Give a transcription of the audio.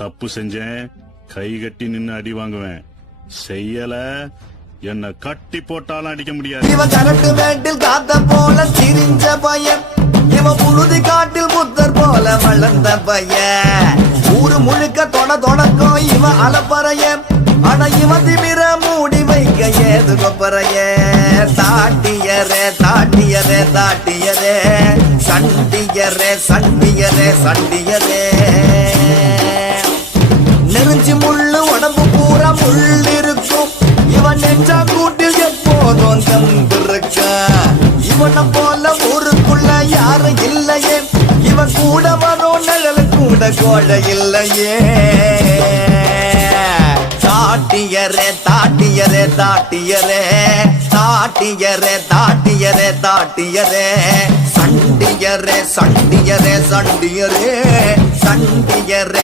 தப்பு செஞ்சேன், கை கட்டி நின்னு அடி வாங்குவேன். செய்யல, என்ன கட்டி போட்டாலும் அடிக்க முடியாது. இவன் கரண்ட் மேட்டில் காத்த போல திரிஞ்ச பையன், இவன் புழுதி காட்டில் புத்தர் போல வளர்ந்த பையன். ஊரு முழுக்க தொடக்கம் இவன் அலப்பறைய, ஆனா இவன் திமிர மூடி வைக்க ஏது கொப்பறைய. தாட்டியரே தாட்டியரே தாட்டியரே, சண்டியரே சண்டியரே சண்டியரே. நெருஞ்சி முள்ளு உடம்பு பூரா முள் இருக்கும், இவன் நெஞ்சா கூட்டில் எப்போதும் தந்திருக்க. இவனை போல ஊருக்குள்ள யாரும் இல்லையே, இவன் கூட வரும் நிழல் கூட கோழ இல்லையே. தாட்டியரே தாட்டியரே தாட்டியரே தாட்டியரே தாட்டியரே தாட்டியரே, சண்டியரே சண்டியரே சண்டியரே சண்டியரே.